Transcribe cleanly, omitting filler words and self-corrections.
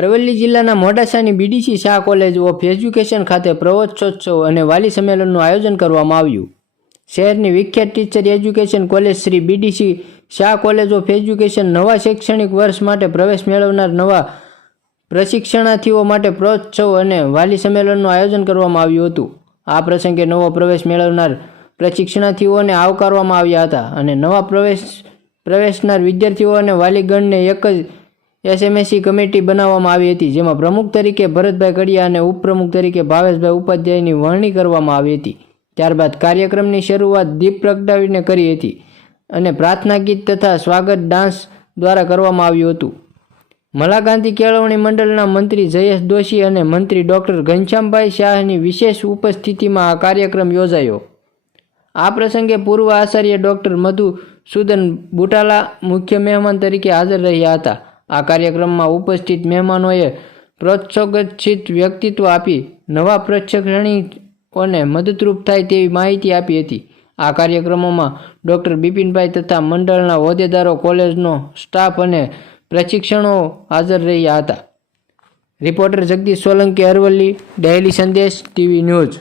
અરવલ્લી જિલ્લાના મોડાસાની BDC Shah college of education ખાતે પ્રવેશોત્સવ અને વાલી સંમેલનનું આયોજન કરવામાં આવ્યું. શહેરની વિખ્યાત teacher education college Shri BDC Shah college of education નવા શૈક્ષણિક વર્ષ માટે પ્રવેશ મેળવનાર નવા પ્રશિક્ષણાર્થીઓ માટે પ્રવેશોત્સવ અને વાલી સંમેલનનું આયોજન કરવામાં આવ્યું હતું. આ પ્રસંગે નવો પ્રવેશ મેળવનાર પ્રશિક્ષણાર્થીઓને આવકારવામાં આવ્યા હતા અને નવા પ્રવેશનાર વિદ્યાર્થીઓ અને વાલીગણને એક જ એસએમસી કમિટી બનાવવામાં આવી હતી, જેમાં પ્રમુખ તરીકે ભરતભાઈ કડિયા અને ઉપપ્રમુખ તરીકે ભાવેશભાઈ ઉપાધ્યાયની વરણી કરવામાં આવી હતી. ત્યારબાદ કાર્યક્રમની શરૂઆત દીપ પ્રગટાવીને કરી હતી અને પ્રાર્થના ગીત તથા સ્વાગત ડાન્સ દ્વારા કરવામાં આવ્યું હતું. મલાગાંધી કેળવણી મંડળના મંત્રી જયેશ દોશી અને મંત્રી ડૉક્ટર ઘનશ્યામભાઈ શાહની વિશેષ ઉપસ્થિતિમાં આ કાર્યક્રમ યોજાયો. આ પ્રસંગે પૂર્વ આચાર્ય ડૉક્ટર મધુસૂદન બુટાલા મુખ્ય મહેમાન તરીકે હાજર રહ્યા હતા. આ કાર્યક્રમમાં ઉપસ્થિત મહેમાનોએ પ્રોત્સાહિત વ્યક્તિત્વ આપી નવા પ્રશિક્ષણીઓને મદદરૂપ થાય તેવી માહિતી આપી હતી. આ કાર્યક્રમોમાં ડૉક્ટર બિપિનભાઈ તથા મંડળના હોદ્દેદારો, કોલેજનો સ્ટાફ અને પ્રશિક્ષણો હાજર રહ્યા હતા. રિપોર્ટર જગદીશ સોલંકી, અરવલ્લી, ડેઇલી સંદેશ ટીવી ન્યૂઝ.